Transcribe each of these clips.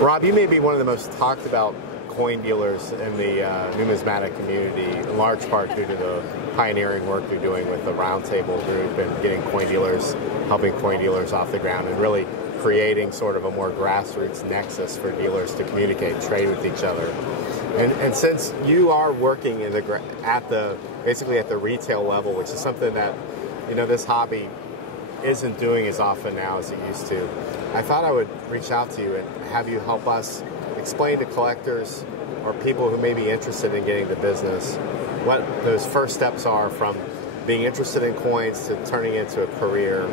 Rob, you may be one of the most talked about coin dealers in the numismatic community, in large part due to the pioneering work you're doing with the Roundtable group and getting coin dealers, helping coin dealers off the ground, and really creating sort of a more grassroots nexus for dealers to communicate, trade with each other. And since you are working in basically at the retail level, which is something that this hobby isn't doing as often now as it used to, I thought I would reach out to you and have you help us explain to collectors or people who may be interested in getting the business what those first steps are from being interested in coins to turning into a career,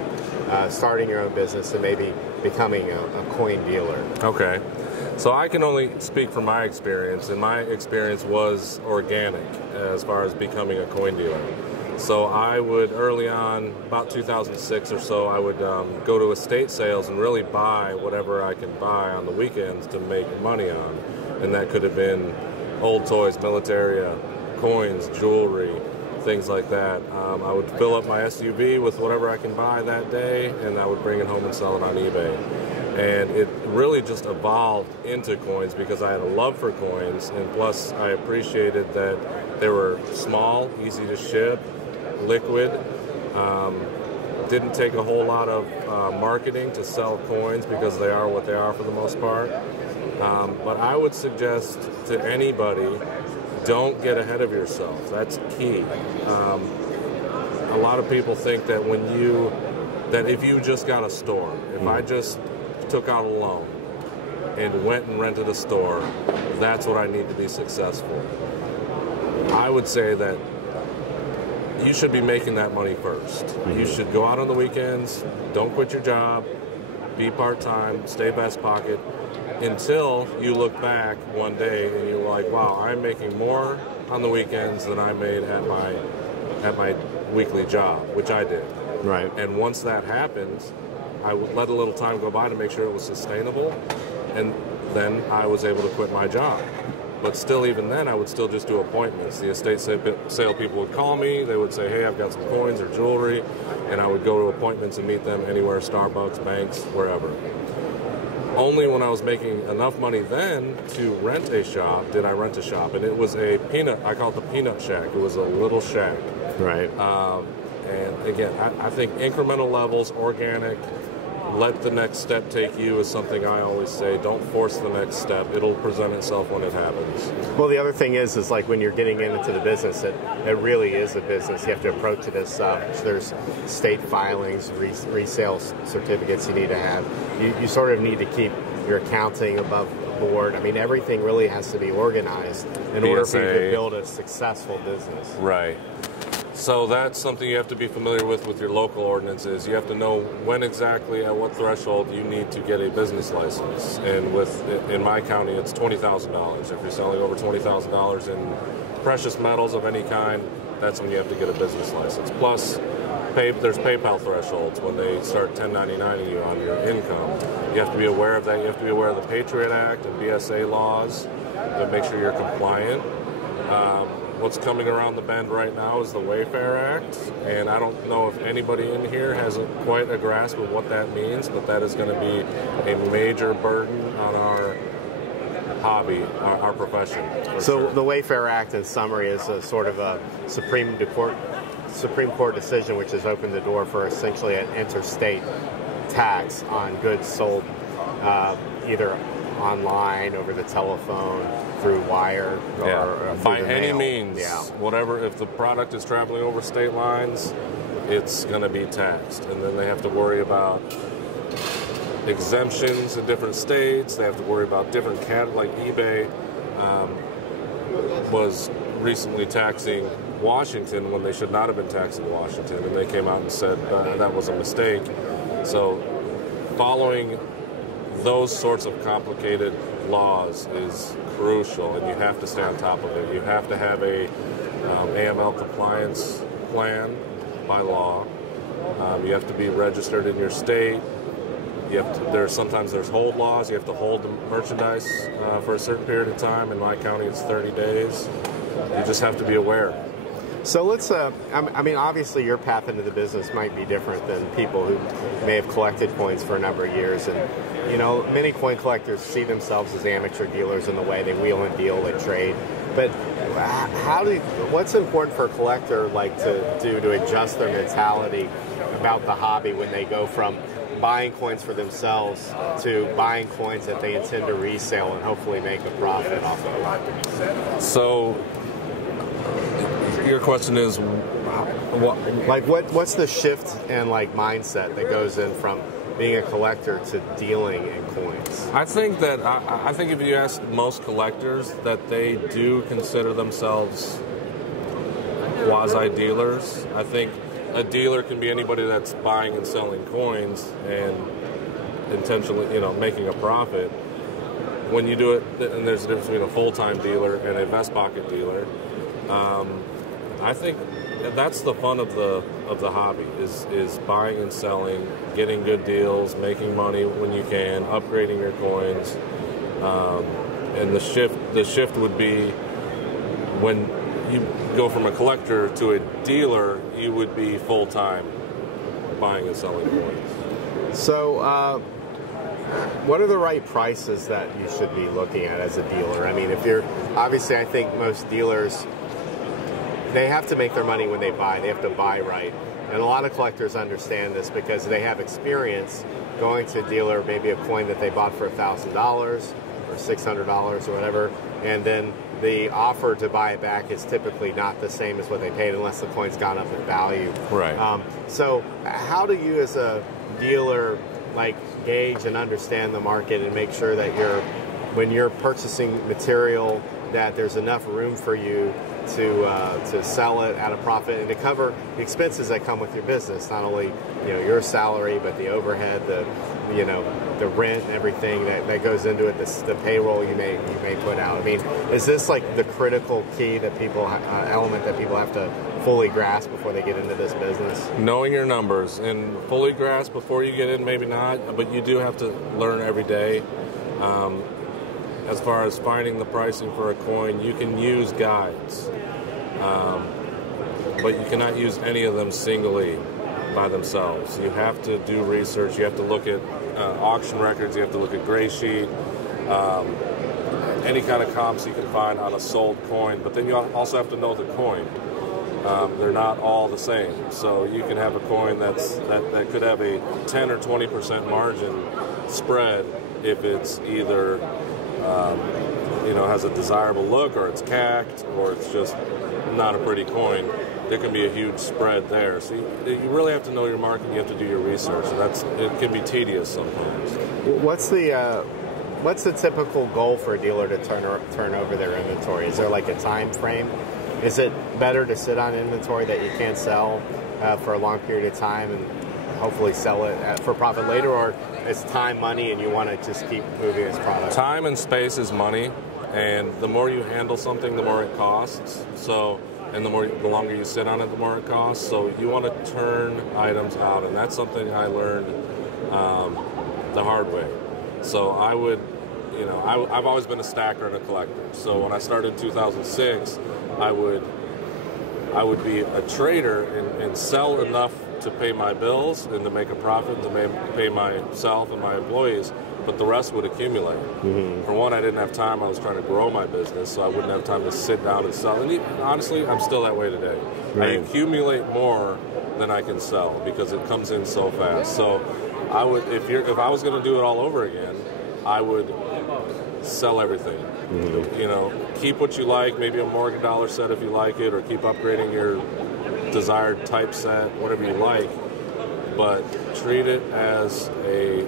starting your own business, and maybe becoming a coin dealer. Okay. So I can only speak from my experience, and my experience was organic as far as becoming a coin dealer. So I would, early on, about 2006 or so, I would go to estate sales and really buy whatever I could buy on the weekends to make money on. And that could have been old toys, militaria, coins, jewelry, things like that. I would fill up my SUV with whatever I can buy that day, and I would bring it home and sell it on eBay. And it really just evolved into coins because I had a love for coins, and plus I appreciated that they were small, easy to ship, liquid. Didn't take a whole lot of marketing to sell coins because they are what they are for the most part. But I would suggest to anybody, don't get ahead of yourself. That's key. A lot of people think that if you just got a store, if I just took out a loan and went and rented a store, that's what I need to be successful. I would say that you should be making that money first. You should go out on the weekends, don't quit your job, be part-time, stay vest pocket, until you look back one day and you're like, wow, I'm making more on the weekends than I made at my weekly job, which I did. Right. And once that happens, I would let a little time go by to make sure it was sustainable, and then I was able to quit my job. But still, even then, I would still just do appointments. The estate sale people would call me. They would say, hey, I've got some coins or jewelry. And I would go to appointments and meet them anywhere, Starbucks, banks, wherever. Only when I was making enough money then to rent a shop did I rent a shop. And it was I call it the peanut shack. It was a little shack. Right. And again, I think incremental levels, organic, let the next step take you is something I always say. Don't force the next step. It'll present itself when it happens. Well, the other thing is like when you're getting into the business, it really is a business. You have to approach it as such. There's state filings, resale certificates you need to have. You sort of need to keep your accounting above board. I mean, everything really has to be organized in order for you to build a successful business. Right. So that's something you have to be familiar with your local ordinances. You have to know when exactly, at what threshold you need to get a business license. And in my county, it's $20,000. If you're selling over $20,000 in precious metals of any kind, that's when you have to get a business license. Plus, there's PayPal thresholds when they start 1099ing you on your income. You have to be aware of that. You have to be aware of the Patriot Act and BSA laws to make sure you're compliant. What's coming around the bend right now is the Wayfarer Act, and I don't know if anybody in here has quite a grasp of what that means, but that is going to be a major burden on our hobby, our profession. So sure. The Wayfarer Act, in summary, is a sort of a Supreme Court decision which has opened the door for essentially an interstate tax on goods sold either online, over the telephone, through wire, or by any mail. means. Yeah. Whatever, if the product is traveling over state lines, it's going to be taxed. And then they have to worry about exemptions in different states. They have to worry about different like eBay was recently taxing Washington when they should not have been taxing Washington, and they came out and said that was a mistake. So following those sorts of complicated laws is crucial, and you have to stay on top of it. You have to have a AML compliance plan by law. You have to be registered in your state. Sometimes there's hold laws. You have to hold the merchandise for a certain period of time. In my county, it's 30 days. You just have to be aware. So let's, I mean, obviously your path into the business might be different than people who may have collected coins for a number of years. And, you know, many coin collectors see themselves as amateur dealers in the way they wheel and deal, they trade. But what's important for a collector like to do to adjust their mentality about the hobby when they go from buying coins for themselves to buying coins that they intend to resell and hopefully make a profit off of? So your question is, what's the shift and like mindset that goes in from being a collector to dealing in coins? I think if you ask most collectors that they do consider themselves quasi-dealers. I think a dealer can be anybody that's buying and selling coins and intentionally, you know, making a profit. When you do it, and there's a difference between a full-time dealer and a vest pocket dealer. I think that's the fun of the hobby is buying and selling, getting good deals, making money when you can, upgrading your coins, and the shift would be when you go from a collector to a dealer, you would be full time buying and selling coins. So, what are the right prices that you should be looking at as a dealer? I mean, if you're obviously, I think most dealers, they have to make their money when they buy. They have to buy right. And a lot of collectors understand this because they have experience going to a dealer, maybe a coin that they bought for $1,000 or $600 or whatever, and then the offer to buy it back is typically not the same as what they paid unless the coin's gone up in value. Right. So how do you as a dealer like gauge and understand the market and make sure that when you're purchasing material that there's enough room for you to sell it at a profit and to cover the expenses that come with your business, not only your salary but the overhead, the rent and everything that goes into it, the payroll you may put out. I mean, is this like the critical key that element that people have to fully grasp before they get into this business? Knowing your numbers and fully grasp before you get in, maybe not, but you do have to learn every day. As far as finding the pricing for a coin, you can use guides, but you cannot use any of them singly by themselves. You have to do research. You have to look at auction records. You have to look at gray sheet, any kind of comps you can find on a sold coin. But then you also have to know the coin. They're not all the same. So you can have a coin that could have a 10 or 20% margin spread if it's either has a desirable look, or it's cacked, or it's just not a pretty coin. There can be a huge spread there. So you really have to know your market. You have to do your research. It can be tedious sometimes. What's the typical goal for a dealer to turn over their inventory? Is there like a time frame? Is it better to sit on inventory that you can't sell for a long period of time and hopefully sell it for profit later, or is time money and you want to just keep moving this product? Time and space is money, and the more you handle something, the more it costs. So, and the longer you sit on it, the more it costs. So you want to turn items out, and that's something I learned the hard way. So I would, I've always been a stacker and a collector. So when I started in 2006, I would be a trader and sell enough to pay my bills and to make a profit, to pay myself and my employees, but the rest would accumulate. Mm-hmm. For one, I didn't have time. I was trying to grow my business, so I wouldn't have time to sit down and sell. And honestly, I'm still that way today. Right. I accumulate more than I can sell because it comes in so fast. So I would, if I was going to do it all over again, I would sell everything. Mm-hmm. Keep what you like, maybe a Morgan dollar set if you like it, or keep upgrading your desired type set, whatever you like, but treat it as a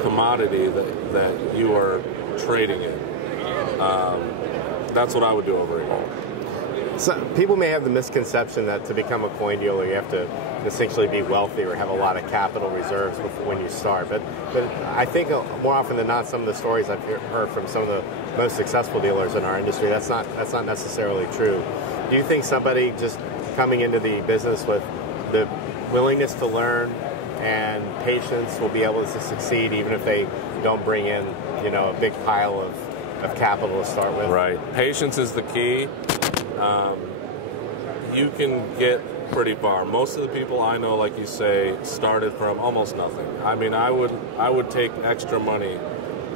commodity that you are trading in. That's what I would do over again. So people may have the misconception that to become a coin dealer you have to essentially be wealthy or have a lot of capital reserves when you start. But I think more often than not, some of the stories I've heard from some of the most successful dealers in our industry, that's not necessarily true. Do you think somebody just coming into the business with the willingness to learn and patience will be able to succeed even if they don't bring in, a big pile of capital to start with. Right. Patience is the key. You can get pretty far. Most of the people I know, like you say, started from almost nothing. I mean, I would take extra money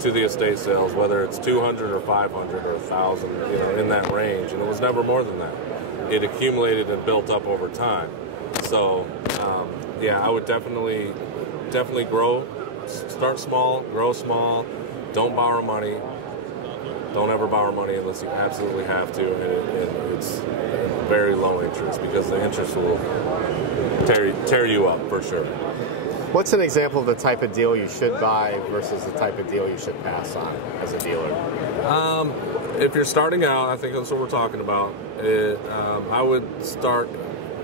to the estate sales, whether it's 200 or 500 or 1,000, in that range, and it was never more than that. It accumulated and built up over time. So, I would definitely grow. Start small, grow small. Don't borrow money. Don't ever borrow money unless you absolutely have to, and it's very low interest, because the interest will tear you up for sure. What's an example of the type of deal you should buy versus the type of deal you should pass on as a dealer? If you're starting out, I think that's what we're talking about. I would start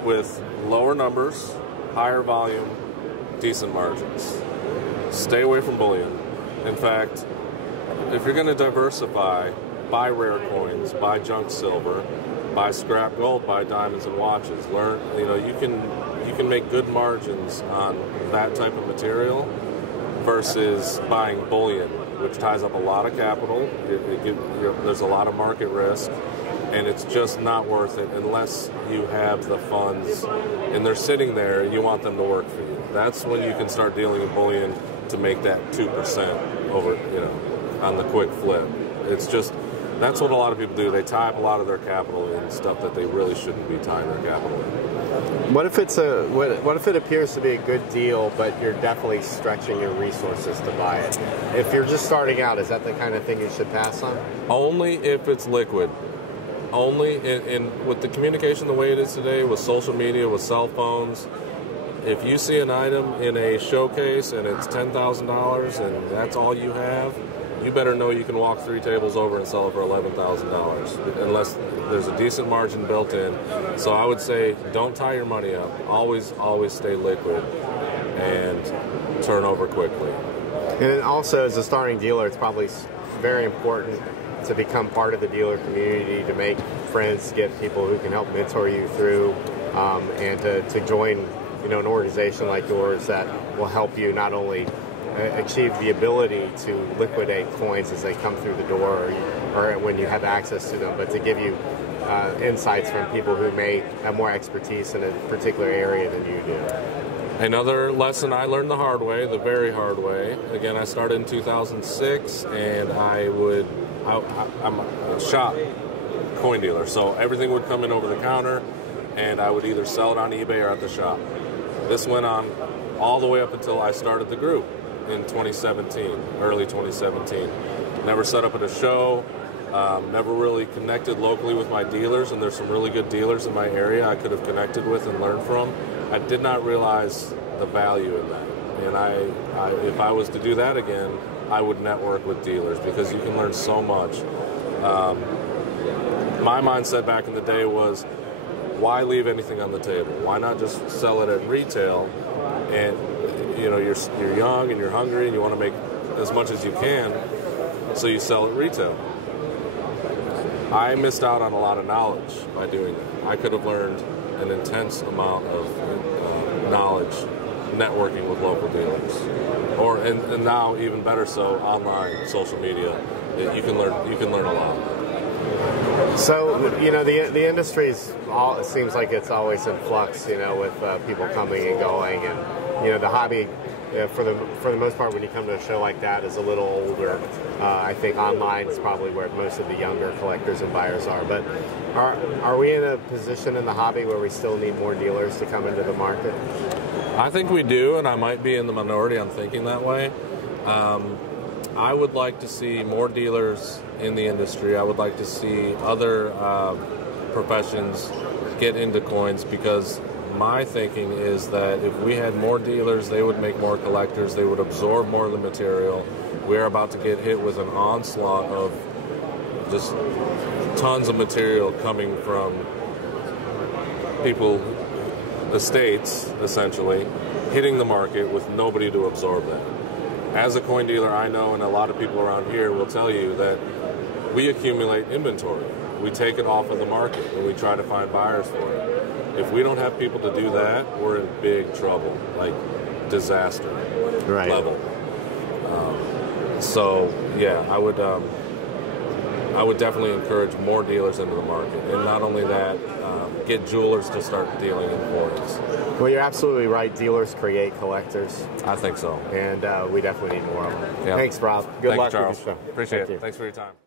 with lower numbers, higher volume, decent margins. Stay away from bullion. In fact, if you're going to diversify, buy rare coins, buy junk silver, buy scrap gold, buy diamonds and watches. Learn, you can make good margins on that type of material versus buying bullion, which ties up a lot of capital. There's a lot of market risk, and it's just not worth it unless you have the funds and they're sitting there. You want them to work for you. That's when you can start dealing in bullion to make that 2% over, on the quick flip. It's just, that's what a lot of people do. They tie up a lot of their capital in stuff that they really shouldn't be tying their capital in. What if it appears to be a good deal, but you're definitely stretching your resources to buy it? If you're just starting out, is that the kind of thing you should pass on? Only if it's liquid. Only with the communication the way it is today, with social media, with cell phones. If you see an item in a showcase and it's $10,000 and that's all you have, you better know you can walk 3 tables over and sell it for $11,000, unless there's a decent margin built in. So I would say don't tie your money up. Always stay liquid and turn over quickly. And also, as a starting dealer, it's probably very important to become part of the dealer community, to make friends, to get people who can help mentor you through, and to join an organization like yours that will help you not only achieve the ability to liquidate coins as they come through the door or when you have access to them, but to give you insights from people who may have more expertise in a particular area than you do. Another lesson I learned the hard way, the very hard way. Again, I started in 2006, and I'm a shop coin dealer, so everything would come in over the counter, and I would either sell it on eBay or at the shop. This went on all the way up until I started the group in 2017, early 2017. Never set up at a show, never really connected locally with my dealers, and there's some really good dealers in my area I could have connected with and learned from. I did not realize the value in that. And if I was to do that again, I would network with dealers, because you can learn so much. My mindset back in the day was, why leave anything on the table? Why not just sell it at retail? And you're young and you're hungry and you want to make as much as you can, so you sell at retail. I missed out on a lot of knowledge by doing that. I could have learned an intense amount of knowledge networking with local dealers, and now even better so, online, social media. You can learn a lot. So the industry it seems like it's always in flux, with people coming and going, and the hobby, for the most part, when you come to a show like that, is a little older. I think online is probably where most of the younger collectors and buyers are. But are we in a position in the hobby where we still need more dealers to come into the market? I think we do, and I might be in the minority on thinking that way. I would like to see more dealers in the industry. I would like to see other professions get into coins, because my thinking is that if we had more dealers, they would make more collectors, they would absorb more of the material. We're about to get hit with an onslaught of just tons of material coming from people, estates, essentially, hitting the market with nobody to absorb that. As a coin dealer, I know, and a lot of people around here will tell you, that we accumulate inventory. We take it off of the market and we try to find buyers for it. If we don't have people to do that, we're in big trouble. Like, disaster Right. level. So yeah, I would definitely encourage more dealers into the market, and not only that, get jewelers to start dealing in coins. Well, you're absolutely right. Dealers create collectors, I think so. and we definitely need more of them. Yeah. Thanks, Rob. Good Thank luck you, Charles. with your show. Appreciate Thank it. you. Thanks for your time.